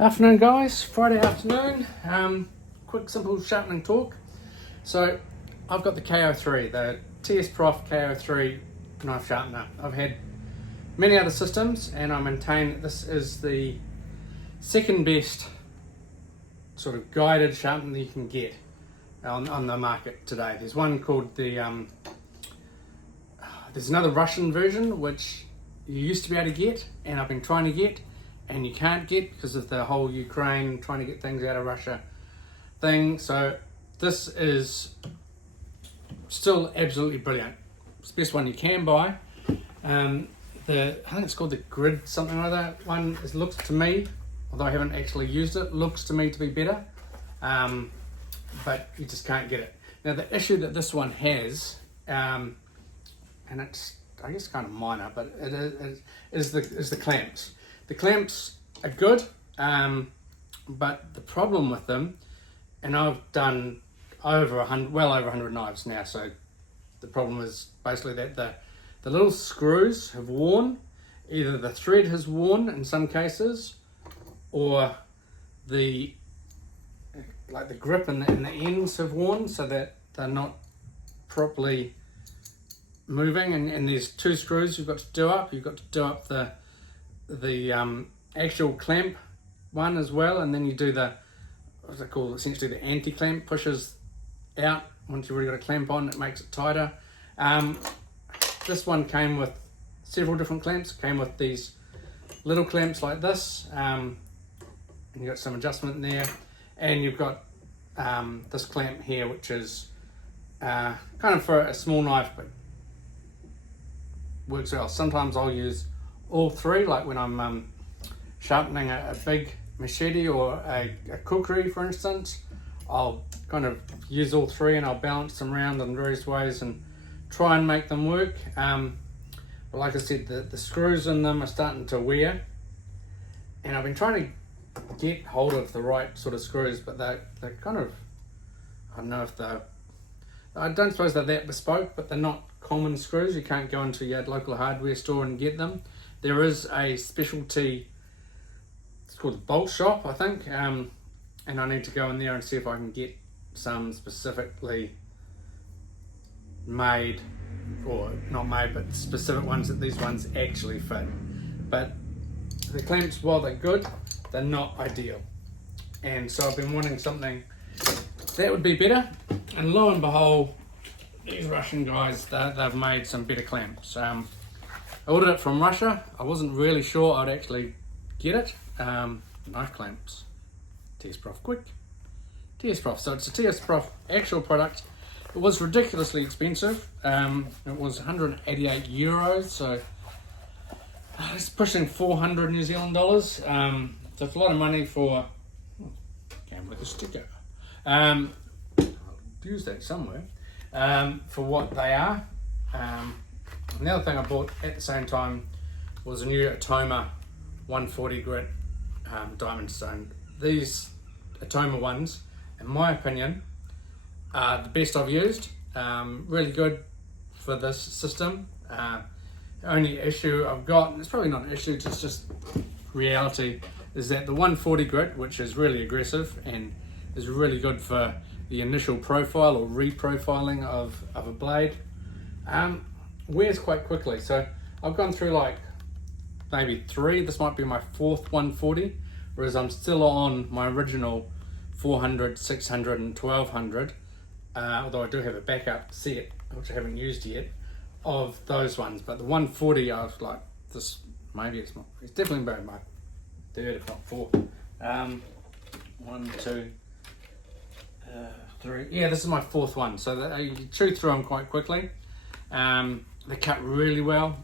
Afternoon guys, Friday afternoon, quick simple sharpening talk. So I've got the k03, the Tsprof k03 knife sharpener. I've had many other systems and I maintain this is the second best sort of guided sharpener that you can get on the market today. There's one called the, there's another Russian version which you used to be able to get and I've been trying to get and you can't get because of the whole Ukraine trying to get things out of Russia thing. So this is still absolutely brilliant. It's the best one you can buy. I think it's called the Grid something like that. One is, looks to me, although I haven't actually used it, looks to me to be better, but you just can't get it. Now the issue that this one has, and it's I guess kind of minor, but it is the clamps. The clamps are good, but the problem with them, and I've done well over 100 knives now, so the problem is basically that the little screws have worn. Either the thread has worn in some cases, or the grip and the ends have worn, so that they're not properly moving. And there's two screws you've got to do up. You've got to do up the actual clamp one as well, and then you do the, what's it called, essentially the anti-clamp, pushes out. Once you've already got a clamp on, it makes it tighter. This one came with several different clamps. It came with these little clamps like this, and you've got some adjustment in there, and you've got this clamp here, which is kind of for a small knife, but works well. Sometimes I'll use all three, like when I'm sharpening a big machete or a k03, for instance. I'll kind of use all three and I'll balance them around in various ways and try and make them work. But like I said, the screws in them are starting to wear, and I've been trying to get hold of the right sort of screws, but they're kind of, I don't know if I don't suppose they're that bespoke, but they're not common screws. You can't go into your local hardware store and get them. There is a specialty, it's called the Bolt Shop, I think, and I need to go in there and see if I can get some specifically made, or not made, but specific ones that these ones actually fit. But the clamps, while they're good, they're not ideal. And so I've been wanting something that would be better, and lo and behold, these Russian guys, they've made some better clamps. I ordered it from Russia. I wasn't really sure I'd actually get it. Knife clamps, Tsprof quick, Tsprof. So it's a Tsprof actual product. It was ridiculously expensive. It was 188 euros, so it's pushing 400 New Zealand dollars. So it's a lot of money for, came with a sticker. I'll use that somewhere. For what they are. And the other thing I bought at the same time was a new Atoma 140 grit diamond stone. These Atoma ones, in my opinion, are the best I've used. Really good for this system. The only issue I've got, and it's probably not an issue, it's just reality, is that the 140 grit, which is really aggressive and is really good for the initial profile or reprofiling of a blade, wears quite quickly. So I've gone through like maybe three. This might be my fourth 140, whereas I'm still on my original 400, 600 and 1200, although I do have a backup set, which I haven't used yet, of those ones. But the 140, I was like, this, maybe it's definitely about my third, if not fourth. 1, 2, 3. Yeah, this is my fourth one. So you chew through them quite quickly. They cut really well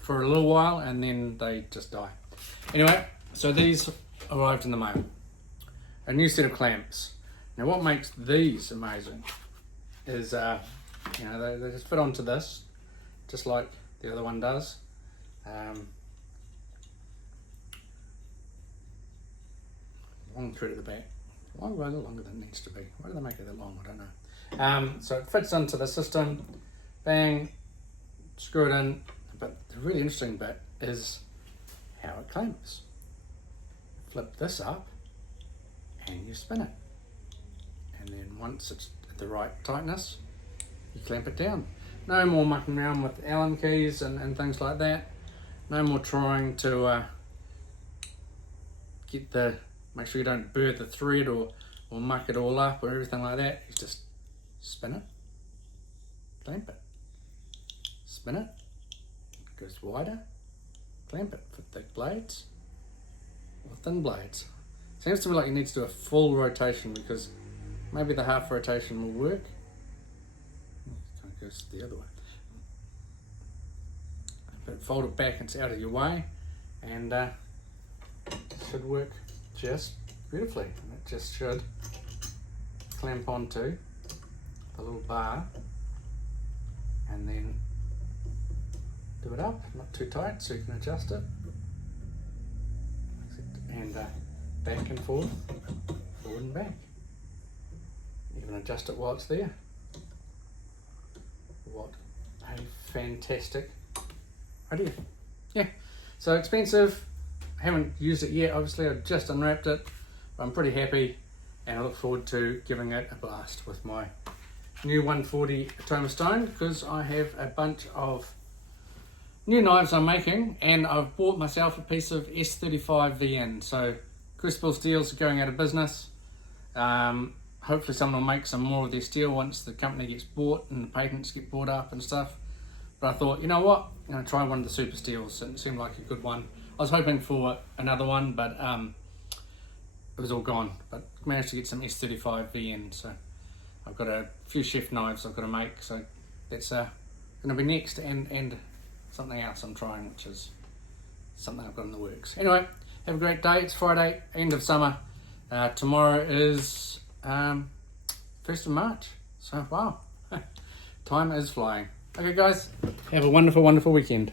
for a little while and then they just die. Anyway, so these arrived in the mail. A new set of clamps. Now what makes these amazing is, you know, they just fit onto this, just like the other one does. Long thread at the back. Why a little longer than it needs to be? Why do they make it that long? I don't know. So it fits into the system, bang, screw it in. But the really interesting bit is how it clamps. Flip this up, and you spin it. And then once it's at the right tightness, you clamp it down. No more mucking around with Allen keys and things like that. No more trying to make sure you don't burr the thread or muck it all up or everything like that. You just spin it, clamp it, spin it, goes wider, clamp it for thick blades or thin blades. Seems to me like you need to do a full rotation, because maybe the half rotation will work. Kind of goes the other way. But fold it back, it's out of your way, and it should work just beautifully. And it just should clamp onto the little bar, and then do it up, not too tight, so you can adjust it, and back and forth, forward and back. You can adjust it while it's there. What a fantastic idea. Yeah, so expensive. I haven't used it yet, obviously. I've just unwrapped it, but I'm pretty happy, and I look forward to giving it a blast with my new 140 Atoma Stone, because I have a bunch of new knives I'm making, and I've bought myself a piece of S35 VN. So Crucible Steels are going out of business. Hopefully someone will make some more of their steel once the company gets bought and the patents get bought up and stuff. But I thought, you know what, I'm going to try one of the Super Steels. It seemed like a good one. I was hoping for another one, but it was all gone. But managed to get some S35 VN. So I've got a few chef knives I've got to make. So that's going to be next, and something else I'm trying, which is something I've got in the works. Anyway, have a great day. It's Friday, end of summer. Tomorrow is 1st of March. So, wow, time is flying. Okay, guys, have a wonderful, wonderful weekend.